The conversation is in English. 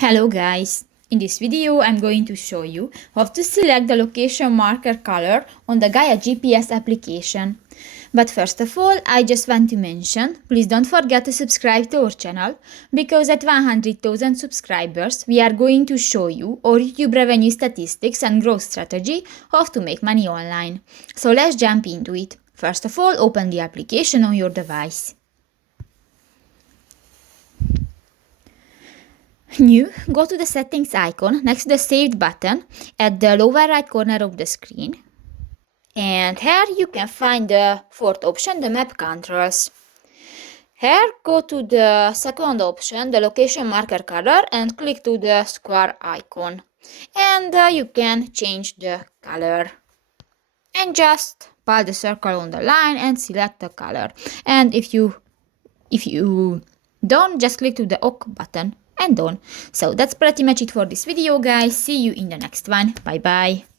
Hello guys! In this video I'm going to show you how to select the location marker color on the Gaia GPS application. But first of all, I just want to mention, please don't forget to subscribe to our channel, because at 100,000 subscribers we are going to show you our YouTube revenue statistics and growth strategy, how to make money online. So let's jump into it. First of all, open the application on your device. New, go to the settings icon next to the saved button at the lower right corner of the screen. And here you can find the fourth option, the map controls. Here go to the second option, the location marker color, and click to the square icon. And you can change the color. And just pull the circle on the line and select the color. And if you don't, just click to the OK button and done. So that's pretty much it for this video, guys. See you in the next one. Bye bye.